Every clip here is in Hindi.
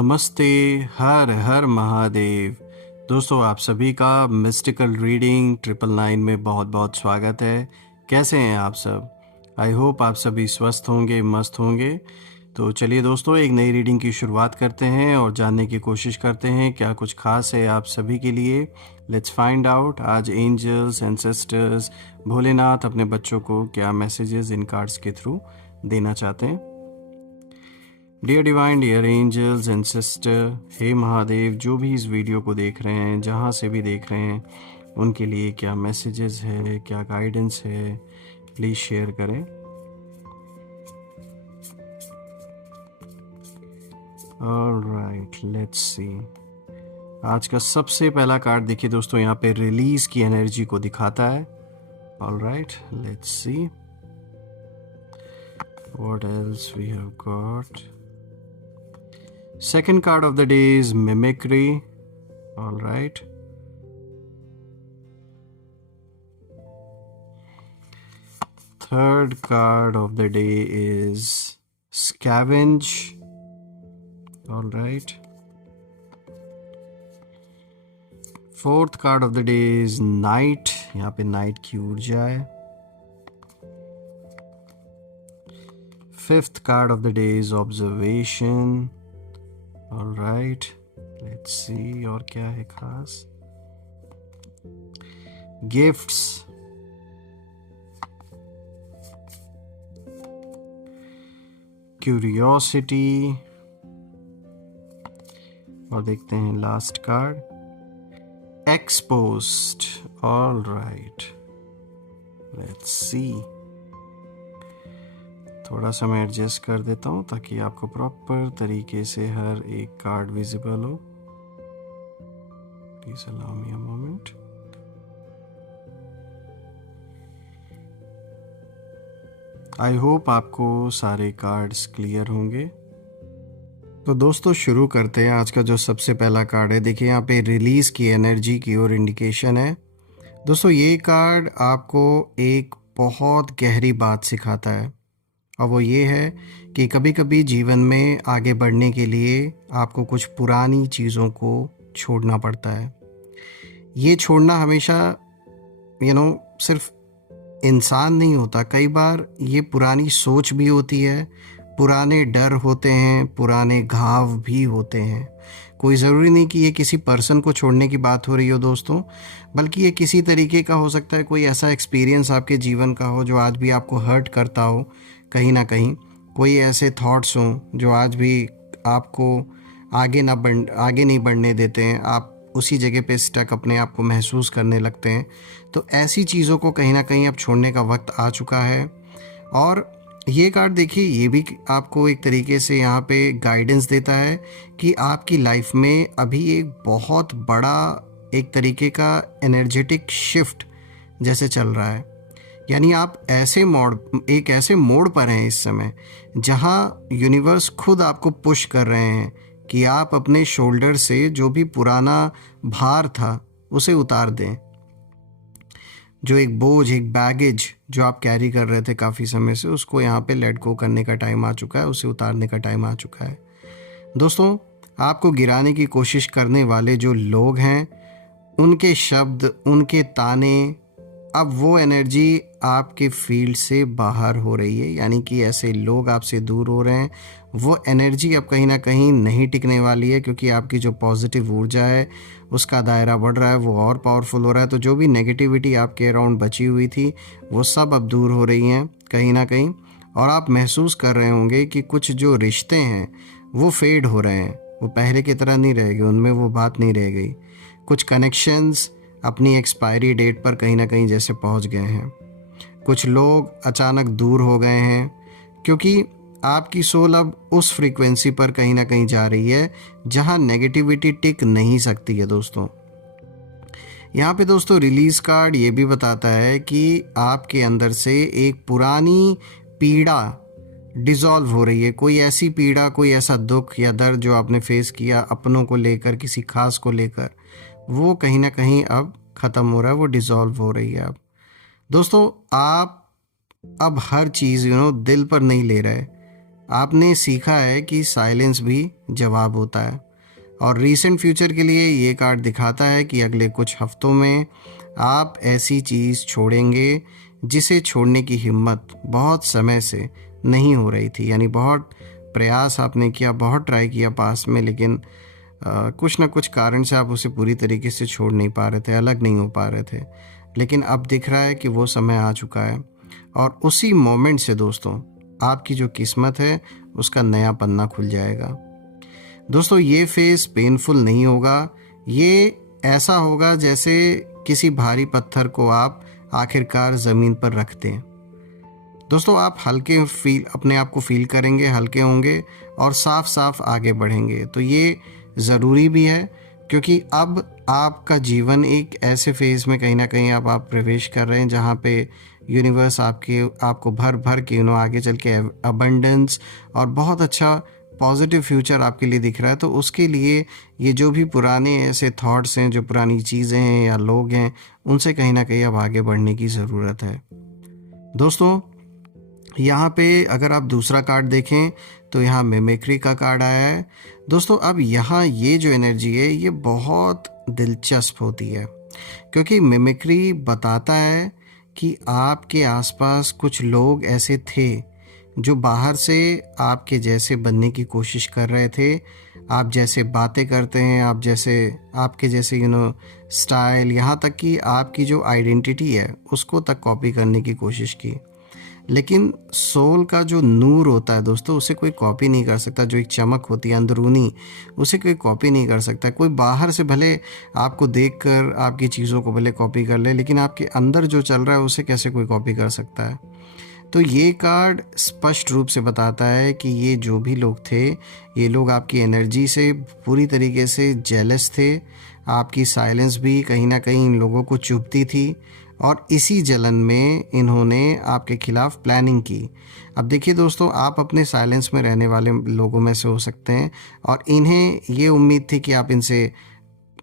नमस्ते। हर हर महादेव। दोस्तों, आप सभी का मिस्टिकल रीडिंग 999 में बहुत बहुत स्वागत है। कैसे हैं आप सब? आई होप आप सभी स्वस्थ होंगे, मस्त होंगे। तो चलिए दोस्तों, एक नई रीडिंग की शुरुआत करते हैं और जानने की कोशिश करते हैं क्या कुछ खास है आप सभी के लिए। लेट्स फाइंड आउट आज एंजल्स, एंसेस्टर्स, भोलेनाथ अपने बच्चों को क्या मैसेजेस इन कार्ड्स के थ्रू देना चाहते हैं। Dear divine, dear angels and sister, हे महादेव, जो भी इस वीडियो को देख रहे हैं, जहाँ से भी देख रहे हैं, उनके लिए क्या मैसेजेस है, क्या गाइडेंस है, प्लीज़ शेयर करें। ऑलराइट, लेट्स सी। आज का सबसे पहला कार्ड देखिए दोस्तों, यहाँ पे रिलीज की एनर्जी को दिखाता है। Alright, let's see what else we have got. Second card of the day is mimicry. All right. Third card of the day is scavenge. All right. Fourth card of the day is night. यहाँ पे night की ऊर्जा है. Fifth card of the day is observation. All right, let's see और क्या है खास। गिफ्ट्स, क्यूरियोसिटी और देखते हैं last card exposed. All right, let's see. थोड़ा सा मैं एडजस्ट कर देता हूँ ताकि आपको प्रॉपर तरीके से हर एक कार्ड विजिबल हो। Please allow me a moment. I hope आपको सारे कार्ड्स क्लियर होंगे। तो दोस्तों, शुरू करते हैं। आज का जो सबसे पहला कार्ड है, देखिए यहाँ पे रिलीज की एनर्जी की और इंडिकेशन है। दोस्तों, ये कार्ड आपको एक बहुत गहरी बात सिखाता है और वो ये है कि कभी कभी जीवन में आगे बढ़ने के लिए आपको कुछ पुरानी चीज़ों को छोड़ना पड़ता है। ये छोड़ना हमेशा सिर्फ इंसान नहीं होता, कई बार ये पुरानी सोच भी होती है, पुराने डर होते हैं, पुराने घाव भी होते हैं। कोई ज़रूरी नहीं कि ये किसी पर्सन को छोड़ने की बात हो रही हो दोस्तों, बल्कि ये किसी तरीके का हो सकता है। कोई ऐसा एक्सपीरियंस आपके जीवन का हो जो आज भी आपको हर्ट करता हो कहीं ना कहीं। कोई ऐसे थॉट्स हों जो आज भी आपको आगे नहीं बढ़ने देते हैं। आप उसी जगह पे स्टक अपने आप को महसूस करने लगते हैं। तो ऐसी चीज़ों को कहीं ना कहीं अब छोड़ने का वक्त आ चुका है। और ये कार्ड देखिए, ये भी आपको एक तरीके से यहाँ पे गाइडेंस देता है कि आपकी लाइफ में अभी एक बहुत बड़ा एक तरीके का एनर्जेटिक शिफ्ट जैसे चल रहा है। यानी आप एक ऐसे मोड़ पर हैं इस समय जहाँ यूनिवर्स खुद आपको पुश कर रहे हैं कि आप अपने शोल्डर से जो भी पुराना भार था उसे उतार दें। जो एक बोझ, एक बैगेज जो आप कैरी कर रहे थे काफ़ी समय से, उसको यहाँ पे लेट गो करने का टाइम आ चुका है, उसे उतारने का टाइम आ चुका है। दोस्तों, आपको गिराने की कोशिश करने वाले जो लोग हैं, उनके शब्द, उनके ताने, अब वो एनर्जी आपके फील्ड से बाहर हो रही है। यानी कि ऐसे लोग आपसे दूर हो रहे हैं। वो एनर्जी अब कहीं ना कहीं नहीं टिकने वाली है, क्योंकि आपकी जो पॉजिटिव ऊर्जा है उसका दायरा बढ़ रहा है, वो और पावरफुल हो रहा है। तो जो भी नेगेटिविटी आपके अराउंड बची हुई थी, वो सब अब दूर हो रही हैं कहीं ना कहीं। और आप महसूस कर रहे होंगे कि कुछ जो रिश्ते हैं वो फेड हो रहे हैं, वो पहले की तरह नहीं रहेगी, उनमें वो बात नहीं रह गई। कुछ कनेक्शंस अपनी एक्सपायरी डेट पर कहीं ना कहीं जैसे पहुंच गए हैं। कुछ लोग अचानक दूर हो गए हैं, क्योंकि आपकी सोल अब उस फ्रीक्वेंसी पर कहीं ना कहीं जा रही है जहां नेगेटिविटी टिक नहीं सकती है दोस्तों। यहाँ पे दोस्तों रिलीज कार्ड ये भी बताता है कि आपके अंदर से एक पुरानी पीड़ा डिसॉल्व हो रही है। कोई ऐसी पीड़ा, कोई ऐसा दुख या दर्द जो आपने फेस किया अपनों को लेकर, किसी खास को लेकर, वो कहीं ना कहीं अब ख़त्म हो रहा है, वो डिसॉल्व हो रही है अब। दोस्तों, आप अब हर चीज़ दिल पर नहीं ले रहे। आपने सीखा है कि साइलेंस भी जवाब होता है। और रीसेंट फ्यूचर के लिए ये कार्ड दिखाता है कि अगले कुछ हफ्तों में आप ऐसी चीज़ छोड़ेंगे जिसे छोड़ने की हिम्मत बहुत समय से नहीं हो रही थी। यानी बहुत प्रयास आपने किया, बहुत ट्राई किया पास में, लेकिन कुछ ना कुछ कारण से आप उसे पूरी तरीके से छोड़ नहीं पा रहे थे, अलग नहीं हो पा रहे थे। लेकिन अब दिख रहा है कि वो समय आ चुका है और उसी मोमेंट से दोस्तों आपकी जो किस्मत है उसका नया पन्ना खुल जाएगा। दोस्तों ये फेज़ पेनफुल नहीं होगा, ये ऐसा होगा जैसे किसी भारी पत्थर को आप आखिरकार ज़मीन पर रखते हैं। दोस्तों आप हल्के फील अपने आप को फील करेंगे, हल्के होंगे और साफ साफ आगे बढ़ेंगे। तो ये ज़रूरी भी है क्योंकि अब आपका जीवन एक ऐसे फेज़ में कहीं ना कहीं अब आप प्रवेश कर रहे हैं जहाँ पे यूनिवर्स आपको भर भर के आगे चल के अबंडेंस और बहुत अच्छा पॉजिटिव फ्यूचर आपके लिए दिख रहा है। तो उसके लिए ये जो भी पुराने ऐसे थॉट्स हैं, जो पुरानी चीज़ें हैं या लोग हैं, उनसे कहीं ना कहीं अब आगे बढ़ने की ज़रूरत है। दोस्तों यहाँ पे अगर आप दूसरा कार्ड देखें तो यहाँ मिमिक्री का कार्ड आया है। दोस्तों अब यहाँ ये जो एनर्जी है ये बहुत दिलचस्प होती है क्योंकि मिमिक्री बताता है कि आपके आसपास कुछ लोग ऐसे थे जो बाहर से आपके जैसे बनने की कोशिश कर रहे थे। आप जैसे बातें करते हैं, आपके जैसे स्टाइल, यहाँ तक कि आपकी जो आइडेंटिटी है उसको तक कॉपी करने की कोशिश की। लेकिन सोल का जो नूर होता है दोस्तों उसे कोई कॉपी नहीं कर सकता। जो एक चमक होती है अंदरूनी, उसे कोई कॉपी नहीं कर सकता। कोई बाहर से भले आपको देखकर आपकी चीज़ों को भले कॉपी कर ले, लेकिन आपके अंदर जो चल रहा है उसे कैसे कोई कॉपी कर सकता है। तो ये कार्ड स्पष्ट रूप से बताता है कि ये जो भी लोग थे, ये लोग आपकी एनर्जी से पूरी तरीके से जेलस थे। आपकी साइलेंस भी कहीं ना कहीं इन लोगों को चुभती थी और इसी जलन में इन्होंने आपके खिलाफ प्लानिंग की। अब देखिए दोस्तों, आप अपने साइलेंस में रहने वाले लोगों में से हो सकते हैं और इन्हें ये उम्मीद थी कि आप इनसे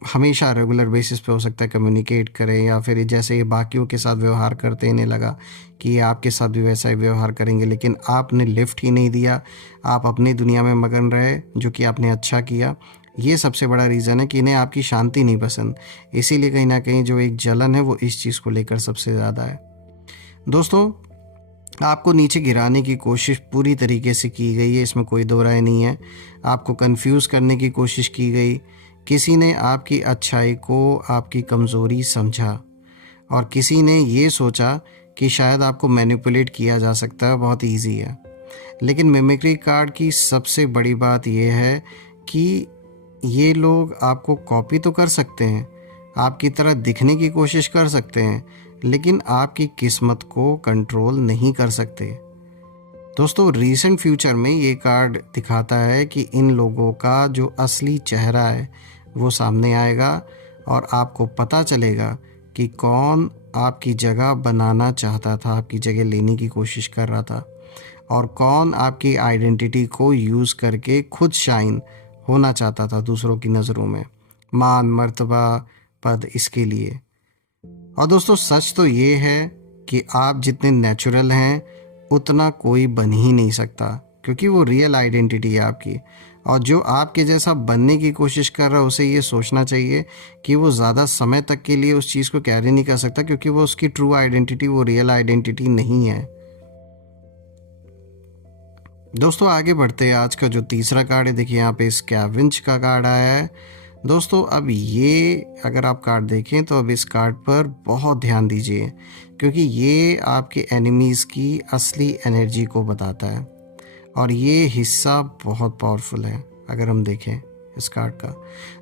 हमेशा रेगुलर बेसिस पे हो सकता है कम्युनिकेट करें, या फिर जैसे ये बाकियों के साथ व्यवहार करते इन्हें लगा कि ये आपके साथ भी वैसा ही व्यवहार करेंगे, लेकिन आपने लिफ्ट ही नहीं दिया। आप अपनी दुनिया में मगन रहे, जो कि आपने अच्छा किया। ये सबसे बड़ा रीज़न है कि इन्हें आपकी शांति नहीं पसंद। इसीलिए कहीं ना कहीं जो एक जलन है वो इस चीज़ को लेकर सबसे ज़्यादा है। दोस्तों आपको नीचे गिराने की कोशिश पूरी तरीके से की गई है, इसमें कोई दो राय नहीं है। आपको कंफ्यूज करने की कोशिश की गई। किसी ने आपकी अच्छाई को आपकी कमज़ोरी समझा और किसी ने ये सोचा कि शायद आपको मैनिपुलेट किया जा सकता है, बहुत इजी है। लेकिन मिमिक्री कार्ड की सबसे बड़ी बात यह है कि ये लोग आपको कॉपी तो कर सकते हैं, आपकी तरह दिखने की कोशिश कर सकते हैं, लेकिन आपकी किस्मत को कंट्रोल नहीं कर सकते। दोस्तों रीसेंट फ्यूचर में ये कार्ड दिखाता है कि इन लोगों का जो असली चेहरा है वो सामने आएगा और आपको पता चलेगा कि कौन आपकी जगह बनाना चाहता था, आपकी जगह लेने की कोशिश कर रहा था, और कौन आपकी आइडेंटिटी को यूज़ करके खुद शाइन होना चाहता था दूसरों की नज़रों में, मान मर्तबा पद इसके लिए। और दोस्तों सच तो ये है कि आप जितने नेचुरल हैं उतना कोई बन ही नहीं सकता, क्योंकि वो रियल आइडेंटिटी है आपकी। और जो आपके जैसा बनने की कोशिश कर रहा है उसे ये सोचना चाहिए कि वो ज़्यादा समय तक के लिए उस चीज़ को कैरी नहीं कर सकता, क्योंकि वो उसकी ट्रू आइडेंटिटी, वो रियल आइडेंटिटी नहीं है। दोस्तों आगे बढ़ते हैं। आज का जो तीसरा कार्ड है, देखिए यहाँ पे स्कैवेंज का कार्ड आया है। दोस्तों अब ये अगर आप कार्ड देखें तो अब इस कार्ड पर बहुत ध्यान दीजिए, क्योंकि ये आपके एनिमीज़ की असली एनर्जी को बताता है और ये हिस्सा बहुत पावरफुल है अगर हम देखें इस कार्ड का।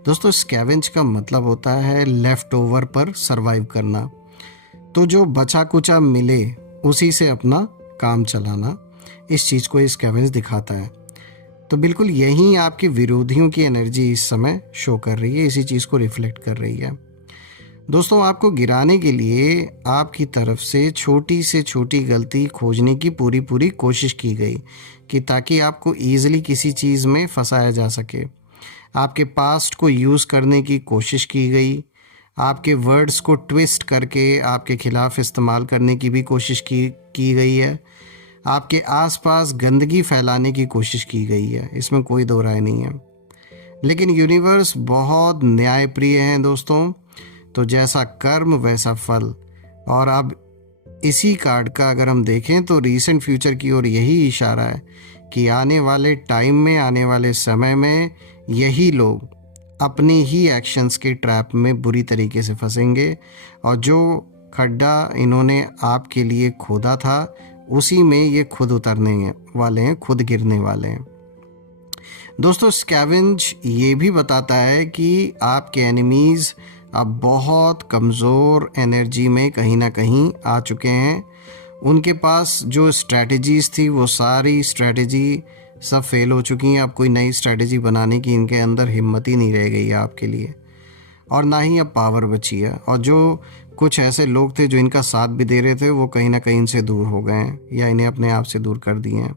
दोस्तों स्कैवेंज का मतलब होता है लेफ़्ट ओवर पर सरवाइव करना। तो जो बचा कुचा मिले उसी से अपना काम चलाना, इस चीज़ को स्कैवेंज दिखाता है। तो बिल्कुल यही आपके विरोधियों की एनर्जी इस समय शो कर रही है, इसी चीज़ को रिफ्लेक्ट कर रही है। दोस्तों आपको गिराने के लिए आपकी तरफ से छोटी से छोटी गलती खोजने की पूरी कोशिश की गई कि ताकि आपको ईजिली किसी चीज़ में फंसाया जा सके। आपके पास्ट को यूज़ करने की कोशिश की गई, आपके वर्ड्स को ट्विस्ट करके आपके खिलाफ इस्तेमाल करने की भी कोशिश की गई है। आपके आसपास गंदगी फैलाने की कोशिश की गई है, इसमें कोई दो राय नहीं है। लेकिन यूनिवर्स बहुत न्यायप्रिय हैं दोस्तों, तो जैसा कर्म वैसा फल। और अब इसी कार्ड का अगर हम देखें तो रीसेंट फ्यूचर की ओर यही इशारा है कि आने वाले टाइम में, आने वाले समय में यही लोग अपने ही एक्शंस के ट्रैप में बुरी तरीके से फंसेंगे, और जो खड्डा इन्होंने आपके लिए खोदा था उसी में ये खुद उतरने वाले हैं, खुद गिरने वाले हैं। दोस्तों स्कैवेंज ये भी बताता है कि आपके एनिमीज़ अब बहुत कमज़ोर एनर्जी में कहीं ना कहीं आ चुके हैं। उनके पास जो स्ट्रैटेजीज़ थी वो सारी स्ट्रैटेजी सब फेल हो चुकी हैं। अब कोई नई स्ट्रैटेजी बनाने की इनके अंदर हिम्मत ही नहीं रह गई है आपके लिए, और ना ही अब पावर बची है। और जो कुछ ऐसे लोग थे जो इनका साथ भी दे रहे थे वो कहीं ना कहीं इनसे दूर हो गए हैं या इन्हें अपने आप से दूर कर दिए हैं।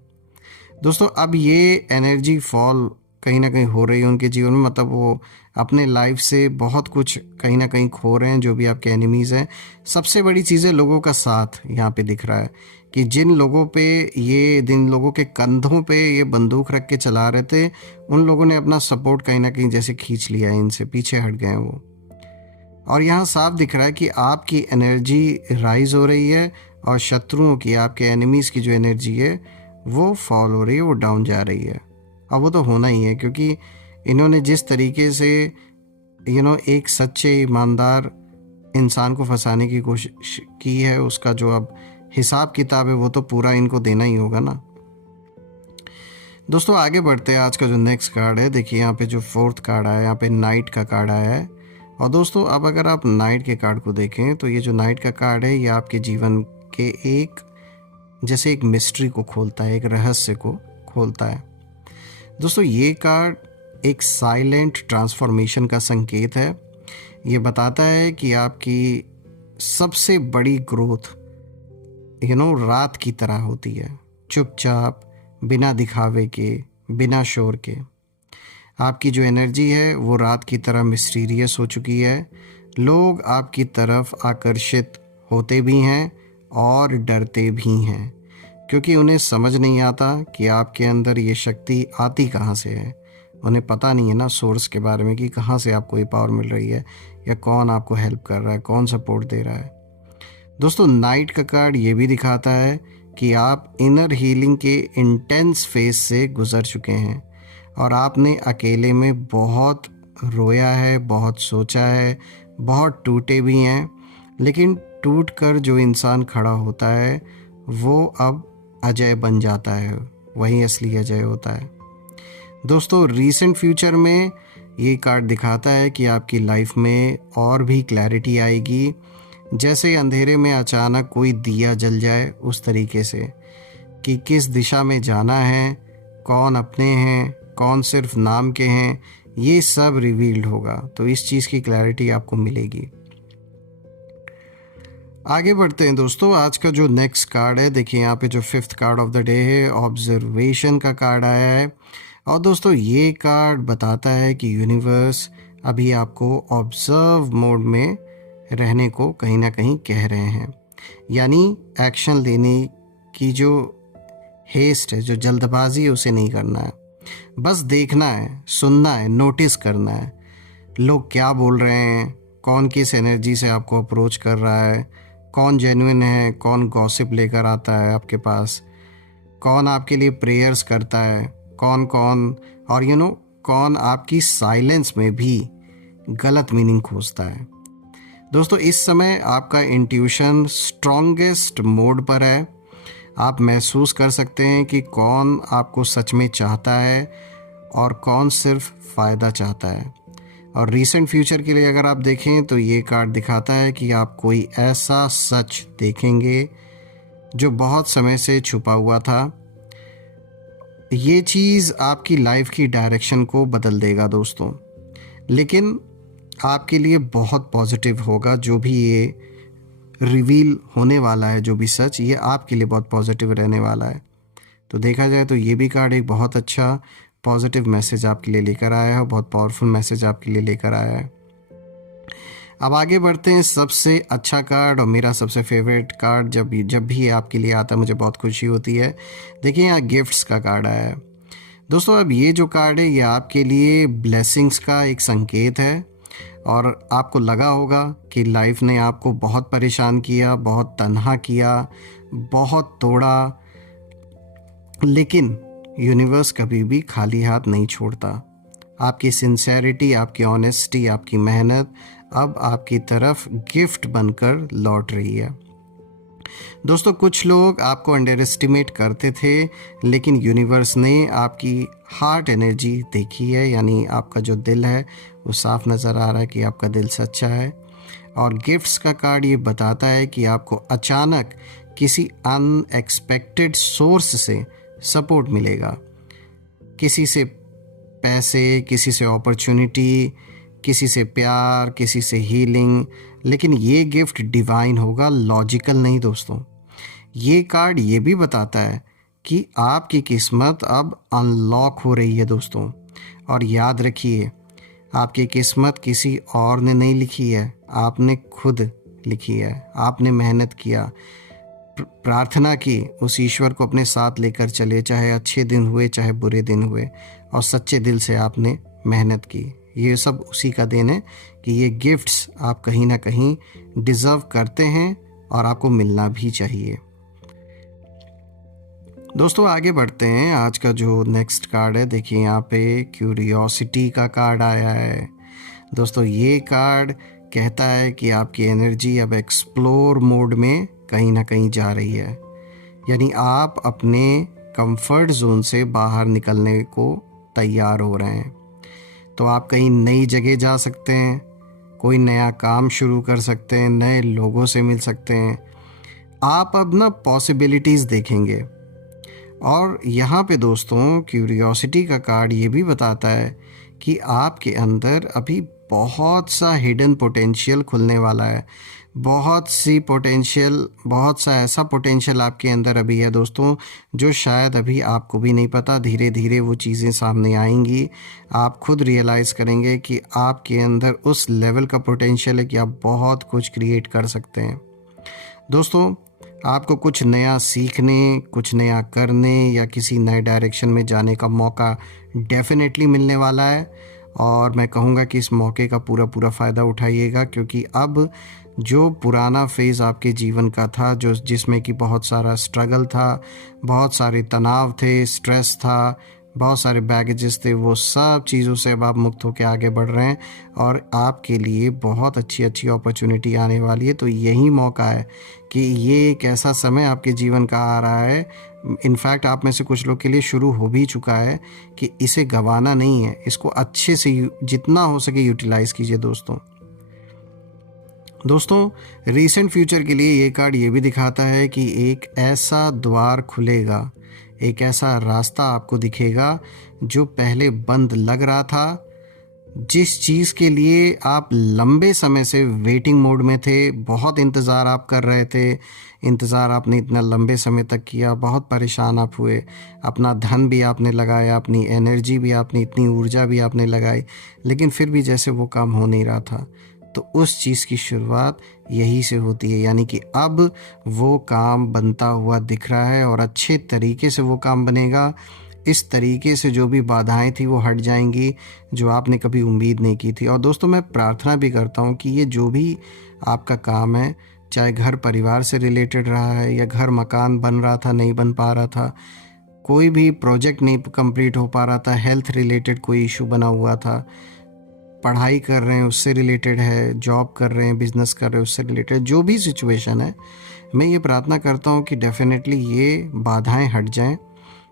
दोस्तों अब ये एनर्जी फॉल कहीं ना कहीं हो रही है उनके जीवन में, मतलब वो अपने लाइफ से बहुत कुछ कहीं ना कहीं खो रहे हैं, जो भी आपके एनिमीज़ हैं। सबसे बड़ी चीज़ है लोगों का साथ यहाँ पे दिख रहा है कि जिन लोगों के कंधों पे ये बंदूक रख के चला रहे थे, उन लोगों ने अपना सपोर्ट कहीं ना कहीं जैसे खींच लिया है, इनसे पीछे हट गए हैं वो। और यहाँ साफ दिख रहा है कि आपकी एनर्जी राइज हो रही है और शत्रुओं की, आपके एनिमीज़ की जो एनर्जी है वो फॉल हो रही है, वो डाउन जा रही है। अब वो तो होना ही है, क्योंकि इन्होंने जिस तरीके से एक सच्चे ईमानदार इंसान को फंसाने की कोशिश की है, उसका जो अब हिसाब किताब है वो तो पूरा इनको देना ही होगा ना। दोस्तों आगे बढ़ते हैं। आज का जो नेक्स्ट कार्ड है, देखिए यहाँ पे जो फोर्थ कार्ड आया है, यहाँ पे नाइट का कार्ड आया है। और दोस्तों अब अगर आप नाइट के कार्ड को देखें तो ये जो नाइट का कार्ड है ये आपके जीवन के जैसे एक मिस्ट्री को खोलता है, एक रहस्य को खोलता है। दोस्तों ये कार्ड एक साइलेंट ट्रांसफॉर्मेशन का संकेत है। ये बताता है कि आपकी सबसे बड़ी ग्रोथ रात की तरह होती है, चुपचाप, बिना दिखावे के, बिना शोर के। आपकी जो एनर्जी है वो रात की तरह मिस्टीरियस हो चुकी है। लोग आपकी तरफ आकर्षित होते भी हैं और डरते भी हैं, क्योंकि उन्हें समझ नहीं आता कि आपके अंदर ये शक्ति आती कहाँ से है। उन्हें पता नहीं है ना सोर्स के बारे में कि कहाँ से आपको ये पावर मिल रही है, या कौन आपको हेल्प कर रहा है, कौन सपोर्ट दे रहा है। दोस्तों नाइट का कार्ड ये भी दिखाता है कि आप इनर हीलिंग के इंटेंस फेज से गुजर चुके हैं, और आपने अकेले में बहुत रोया है, बहुत सोचा है, बहुत टूटे भी हैं। लेकिन टूट कर जो इंसान खड़ा होता है वो अब अजय बन जाता है, वही असली अजय होता है। दोस्तों रीसेंट फ्यूचर में ये कार्ड दिखाता है कि आपकी लाइफ में और भी क्लैरिटी आएगी, जैसे अंधेरे में अचानक कोई दिया जल जाए उस तरीके से, कि किस दिशा में जाना है, कौन अपने हैं, कौन सिर्फ नाम के हैं, ये सब रिवील्ड होगा। तो इस चीज़ की क्लैरिटी आपको मिलेगी। आगे बढ़ते हैं दोस्तों। आज का जो नेक्स्ट कार्ड है, देखिए यहाँ पे जो fifth card of the day है, ऑब्जर्वेशन का कार्ड आया है। और दोस्तों ये कार्ड बताता है कि यूनिवर्स अभी आपको ऑब्जर्व मोड में रहने को कहीं ना कहीं कह रहे हैं, यानी एक्शन लेने की जो हेस्ट है, जो जल्दबाजी है, उसे नहीं करना है। बस देखना है, सुनना है, नोटिस करना है लोग क्या बोल रहे हैं, कौन किस एनर्जी से आपको अप्रोच कर रहा है, कौन जेन्युइन है, कौन गॉसिप लेकर आता है आपके पास, कौन आपके लिए प्रेयर्स करता है, कौन और कौन आपकी साइलेंस में भी गलत मीनिंग खोजता है। दोस्तों इस समय आपका इंट्यूशन स्ट्रॉन्गेस्ट मोड पर है। आप महसूस कर सकते हैं कि कौन आपको सच में चाहता है और कौन सिर्फ फ़ायदा चाहता है। और रीसेंट फ्यूचर के लिए अगर आप देखें तो ये कार्ड दिखाता है कि आप कोई ऐसा सच देखेंगे जो बहुत समय से छुपा हुआ था। ये चीज़ आपकी लाइफ की डायरेक्शन को बदल देगा दोस्तों, लेकिन आपके लिए बहुत पॉजिटिव होगा। जो भी ये रिवील होने वाला है, जो भी सच, ये आपके लिए बहुत पॉजिटिव रहने वाला है। तो देखा जाए तो ये भी कार्ड एक बहुत अच्छा पॉजिटिव मैसेज आपके लिए लेकर आया है, बहुत पावरफुल मैसेज आपके लिए लेकर आया है। अब आगे बढ़ते हैं। सबसे अच्छा कार्ड और मेरा सबसे फेवरेट कार्ड जब भी ये आपके लिए आता है मुझे बहुत खुशी होती है। देखिए यहाँ गिफ्ट्स का कार्ड आया है दोस्तों। अब ये जो कार्ड है ये आपके लिए ब्लेसिंग्स का एक संकेत है। और आपको लगा होगा कि लाइफ ने आपको बहुत परेशान किया, बहुत तन्हा किया, बहुत तोड़ा, लेकिन यूनिवर्स कभी भी खाली हाथ नहीं छोड़ता। आपकी सिंसेरिटी, आपकी ऑनेस्टी, आपकी मेहनत अब आपकी तरफ गिफ्ट बनकर लौट रही है। दोस्तों कुछ लोग आपको अंडर एस्टिमेट करते थे, लेकिन यूनिवर्स ने आपकी हार्ट एनर्जी देखी है, यानी आपका जो दिल है वो साफ नज़र आ रहा है कि आपका दिल सच्चा है। और गिफ्ट्स का कार्ड ये बताता है कि आपको अचानक किसी अनएक्सपेक्टेड सोर्स से सपोर्ट मिलेगा। किसी से पैसे, किसी से अपॉर्चुनिटी, किसी से प्यार, किसी से हीलिंग। लेकिन ये गिफ्ट डिवाइन होगा, लॉजिकल नहीं दोस्तों। ये कार्ड ये भी बताता है कि आपकी किस्मत अब अनलॉक हो रही है दोस्तों। और याद रखिए, आपकी किस्मत किसी और ने नहीं लिखी है, आपने खुद लिखी है। आपने मेहनत किया, प्रार्थना की, उस ईश्वर को अपने साथ लेकर चले, चाहे अच्छे दिन हुए चाहे बुरे दिन हुए, और सच्चे दिल से आपने मेहनत की। ये सब उसी का देन है कि ये गिफ्ट्स आप कहीं ना कहीं डिज़र्व करते हैं और आपको मिलना भी चाहिए। दोस्तों आगे बढ़ते हैं। आज का जो नेक्स्ट कार्ड है, देखिए यहाँ पे क्यूरियोसिटी का कार्ड आया है दोस्तों। ये कार्ड कहता है कि आपकी एनर्जी अब एक्सप्लोर मोड में कहीं ना कहीं जा रही है, यानी आप अपने कंफर्ट जोन से बाहर निकलने को तैयार हो रहे हैं। तो आप कहीं नई जगह जा सकते हैं, कोई नया काम शुरू कर सकते हैं, नए लोगों से मिल सकते हैं। आप अब ना पॉसिबिलिटीज़ देखेंगे। और यहाँ पे दोस्तों क्यूरियोसिटी का कार्ड ये भी बताता है कि आपके अंदर अभी बहुत सा हिडन पोटेंशियल खुलने वाला है। बहुत सा ऐसा पोटेंशियल आपके अंदर अभी है दोस्तों, जो शायद अभी आपको भी नहीं पता। धीरे धीरे वो चीज़ें सामने आएंगी, आप खुद रियलाइज़ करेंगे कि आपके अंदर उस लेवल का पोटेंशियल है कि आप बहुत कुछ क्रिएट कर सकते हैं। दोस्तों आपको कुछ नया सीखने, कुछ नया करने या किसी नए डायरेक्शन में जाने का मौका डेफिनेटली मिलने वाला है। और मैं कहूँगा कि इस मौके का पूरा फ़ायदा उठाइएगा, क्योंकि अब जो पुराना फेज़ आपके जीवन का था, जो जिसमें कि बहुत सारा स्ट्रगल था, बहुत सारे तनाव थे, स्ट्रेस था, बहुत सारे बैगेजेस थे, वो सब चीज़ों से अब आप मुक्त होकर आगे बढ़ रहे हैं और आपके लिए बहुत अच्छी अपॉर्चुनिटी आने वाली है। तो यही मौका है कि ये एक ऐसा समय आपके जीवन का आ रहा है, इनफैक्ट आप में से कुछ लोग के लिए शुरू हो भी चुका है, कि इसे गंवाना नहीं है, इसको अच्छे से जितना हो सके यूटिलाइज़ कीजिए दोस्तों। रीसेंट फ्यूचर के लिए ये कार्ड ये भी दिखाता है कि एक ऐसा द्वार खुलेगा, एक ऐसा रास्ता आपको दिखेगा जो पहले बंद लग रहा था। जिस चीज़ के लिए आप लंबे समय से वेटिंग मोड में थे, बहुत इंतज़ार आप कर रहे थे, इंतज़ार आपने इतना लंबे समय तक किया, बहुत परेशान आप हुए, अपना धन भी आपने लगाया, अपनी एनर्जी भी आपने, इतनी ऊर्जा भी आपने लगाई, लेकिन फिर भी जैसे वो काम हो नहीं रहा था। तो उस चीज़ की शुरुआत यही से होती है, यानी कि अब वो काम बनता हुआ दिख रहा है और अच्छे तरीके से वो काम बनेगा। इस तरीके से जो भी बाधाएं थी वो हट जाएंगी, जो आपने कभी उम्मीद नहीं की थी। और दोस्तों मैं प्रार्थना भी करता हूँ कि ये जो भी आपका काम है, चाहे घर परिवार से रिलेटेड रहा है या घर मकान बन रहा था नहीं बन पा रहा था, कोई भी प्रोजेक्ट नहीं कंप्लीट हो पा रहा था, हेल्थ रिलेटेड कोई इशू बना हुआ था, पढ़ाई कर रहे हैं उससे रिलेटेड है, जॉब कर रहे हैं, बिजनेस कर रहे हैं उससे रिलेटेड, जो भी सिचुएशन है, मैं ये प्रार्थना करता हूँ कि डेफिनेटली ये बाधाएं हट जाएं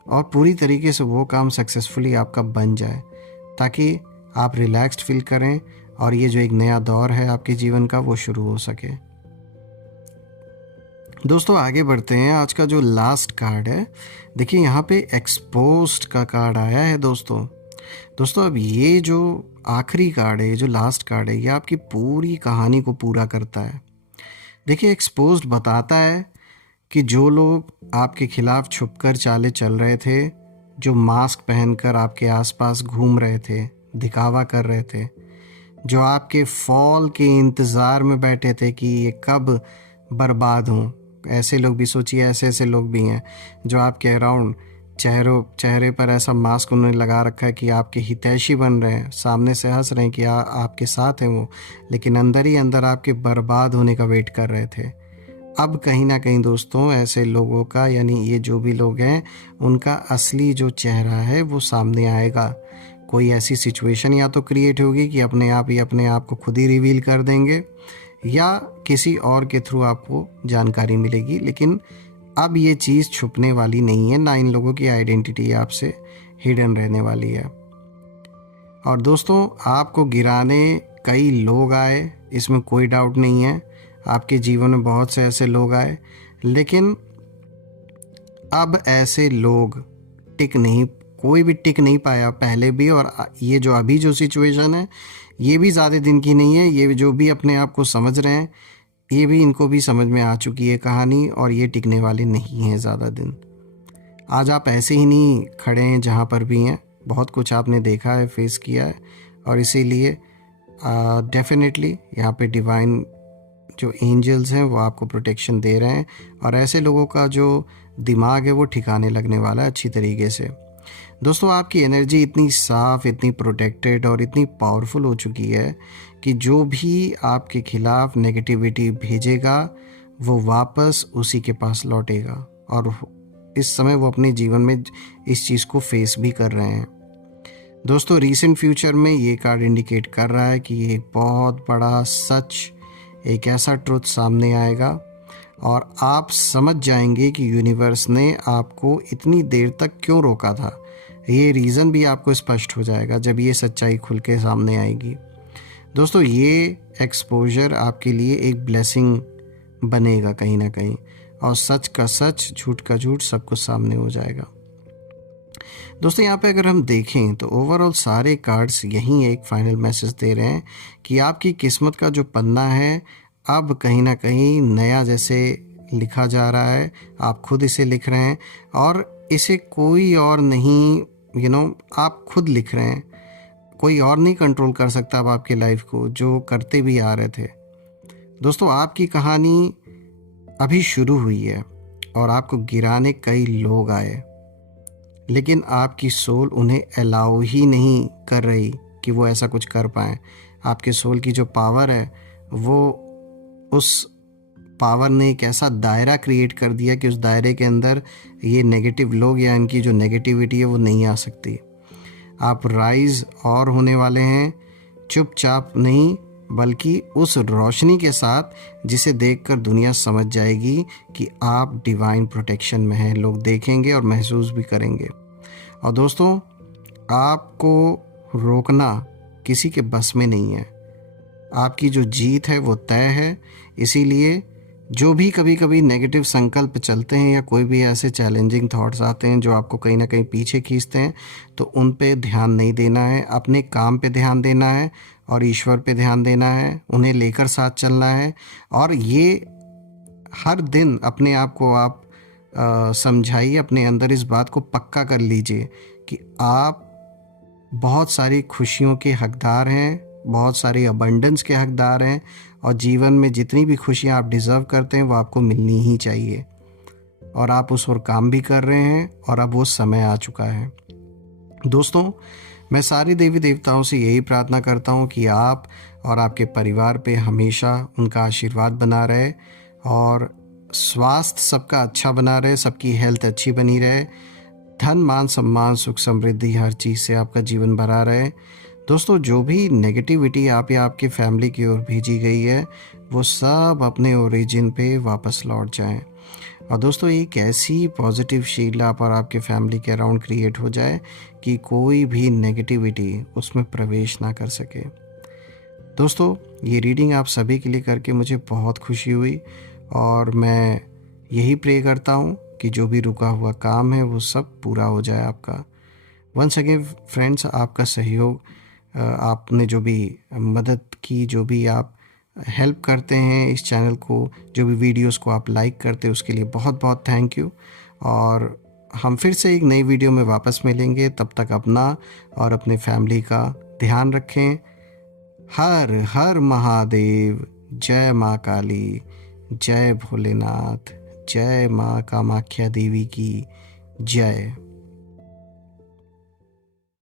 और पूरी तरीके से वो काम सक्सेसफुली आपका बन जाए, ताकि आप रिलैक्स्ड फील करें और ये जो एक नया दौर है आपके जीवन का वो शुरू हो सके। दोस्तों आगे बढ़ते हैं। आज का जो लास्ट कार्ड है, देखिए यहाँ पे एक्सपोज्ड का कार्ड आया है दोस्तों। अब ये जो आखिरी कार्ड है, जो लास्ट कार्ड है, ये आपकी पूरी कहानी को पूरा करता है। देखिए एक्सपोज्ड बताता है कि जो लोग आपके खिलाफ छुपकर चालें चल रहे थे, जो मास्क पहनकर आपके आसपास घूम रहे थे, दिखावा कर रहे थे, जो आपके फॉल के इंतज़ार में बैठे थे कि ये कब बर्बाद हों। ऐसे लोग भी सोचिए, ऐसे ऐसे लोग भी हैं जो आपके अराउंड चेहरे पर ऐसा मास्क उन्होंने लगा रखा है कि आपके हितैषी बन रहे हैं, सामने से हंस रहे हैं कि आपके साथ हैं वो, लेकिन अंदर ही अंदर आपके बर्बाद होने का वेट कर रहे थे। अब कहीं ना कहीं दोस्तों ऐसे लोगों का, यानी ये जो भी लोग हैं, उनका असली जो चेहरा है वो सामने आएगा। कोई ऐसी सिचुएशन या तो क्रिएट होगी कि अपने आप ही अपने आप को खुद ही रिवील कर देंगे, या किसी और के थ्रू आपको जानकारी मिलेगी। लेकिन अब ये चीज़ छुपने वाली नहीं है, ना इन लोगों की आइडेंटिटी आपसे हिडन रहने वाली है। और दोस्तों आपको गिराने कई लोग आए, इसमें कोई डाउट नहीं है। आपके जीवन में बहुत से ऐसे लोग आए, लेकिन अब ऐसे लोग कोई भी टिक नहीं पाया पहले भी, और ये जो अभी जो सिचुएशन है ये भी ज़्यादा दिन की नहीं है। ये जो भी अपने आप को समझ रहे हैं, ये भी इनको भी समझ में आ चुकी है कहानी, और ये टिकने वाली नहीं है ज़्यादा दिन। आज आप ऐसे ही नहीं खड़े हैं जहाँ पर भी हैं, बहुत कुछ आपने देखा है, फेस किया है, और इसीलिए डेफिनेटली यहाँ पे डिवाइन जो एंजल्स हैं वो आपको प्रोटेक्शन दे रहे हैं, और ऐसे लोगों का जो दिमाग है वो ठिकाने लगने वाला है अच्छी तरीके से। दोस्तों आपकी एनर्जी इतनी साफ़, इतनी प्रोटेक्टेड और इतनी पावरफुल हो चुकी है कि जो भी आपके खिलाफ नेगेटिविटी भेजेगा वो वापस उसी के पास लौटेगा, और इस समय वो अपने जीवन में इस चीज़ को फेस भी कर रहे हैं। दोस्तों रीसेंट फ्यूचर में ये कार्ड इंडिकेट कर रहा है कि एक बहुत बड़ा सच, एक ऐसा ट्रुथ सामने आएगा, और आप समझ जाएंगे कि यूनिवर्स ने आपको इतनी देर तक क्यों रोका था। ये रीज़न भी आपको स्पष्ट हो जाएगा जब ये सच्चाई खुल के सामने आएगी। दोस्तों ये एक्सपोजर आपके लिए एक ब्लेसिंग बनेगा कहीं ना कहीं, और सच का सच, झूठ का झूठ, सब कुछ सामने हो जाएगा। दोस्तों यहाँ पे अगर हम देखें तो ओवरऑल सारे कार्ड्स यही एक फाइनल मैसेज दे रहे हैं कि आपकी किस्मत का जो पन्ना है अब कहीं ना कहीं नया जैसे लिखा जा रहा है। आप खुद इसे लिख रहे हैं, और इसे कोई और नहीं, आप खुद लिख रहे हैं। कोई और नहीं कंट्रोल कर सकता अब आपके लाइफ को, जो करते भी आ रहे थे। दोस्तों आपकी कहानी अभी शुरू हुई है, और आपको गिराने कई लोग आए, लेकिन आपकी सोल उन्हें अलाउ ही नहीं कर रही कि वो ऐसा कुछ कर पाएँ। आपके सोल की जो पावर है, वो उस पावर ने एक ऐसा दायरा क्रिएट कर दिया कि उस दायरे के अंदर ये नेगेटिव लोग या इनकी जो नेगेटिविटी है वो नहीं आ सकती। आप राइज और होने वाले हैं, चुपचाप नहीं, बल्कि उस रोशनी के साथ जिसे देखकर दुनिया समझ जाएगी कि आप डिवाइन प्रोटेक्शन में हैं। लोग देखेंगे और महसूस भी करेंगे। और दोस्तों आपको रोकना किसी के बस में नहीं है। आपकी जो जीत है वो तय है। इसीलिए जो भी कभी कभी नेगेटिव संकल्प चलते हैं, या कोई भी ऐसे चैलेंजिंग थॉट्स आते हैं जो आपको कहीं ना कहीं पीछे खींचते हैं, तो उन पे ध्यान नहीं देना है। अपने काम पे ध्यान देना है, और ईश्वर पे ध्यान देना है। उन्हें लेकर साथ चलना है, और ये हर दिन अपने आप को आप समझाइए, अपने अंदर इस बात को पक्का कर लीजिए कि आप बहुत सारी खुशियों के हकदार हैं, बहुत सारी अबंडेंस के हकदार हैं, और जीवन में जितनी भी खुशियां आप डिज़र्व करते हैं वो आपको मिलनी ही चाहिए। और आप उस और काम भी कर रहे हैं, और अब वो समय आ चुका है। दोस्तों मैं सारी देवी देवताओं से यही प्रार्थना करता हूँ कि आप और आपके परिवार पे हमेशा उनका आशीर्वाद बना रहे, और स्वास्थ्य सबका अच्छा बना रहे, सबकी हेल्थ अच्छी बनी रहे, धन मान सम्मान सुख समृद्धि हर चीज़ से आपका जीवन भरा रहे। दोस्तों जो भी नेगेटिविटी आप या आपकी फैमिली की ओर भेजी गई है वो सब अपने ओरिजिन पे वापस लौट जाएं। और दोस्तों एक ऐसी पॉजिटिव शील्ड आप और आपके फैमिली के अराउंड क्रिएट हो जाए कि कोई भी नेगेटिविटी उसमें प्रवेश ना कर सके। दोस्तों ये रीडिंग आप सभी के लिए करके मुझे बहुत खुशी हुई, और मैं यही प्रे करता हूँ कि जो भी रुका हुआ काम है वो सब पूरा हो जाए आपका। वंस अगेन फ्रेंड्स, आपका सहयोग, आपने जो भी मदद की, जो भी आप हेल्प करते हैं इस चैनल को, जो भी वीडियोस को आप लाइक करते हैं, उसके लिए बहुत बहुत थैंक यू। और हम फिर से एक नई वीडियो में वापस मिलेंगे। तब तक अपना और अपने फैमिली का ध्यान रखें। हर हर महादेव। जय माँ काली, जय भोलेनाथ, जय माँ कामाख्या देवी की जय।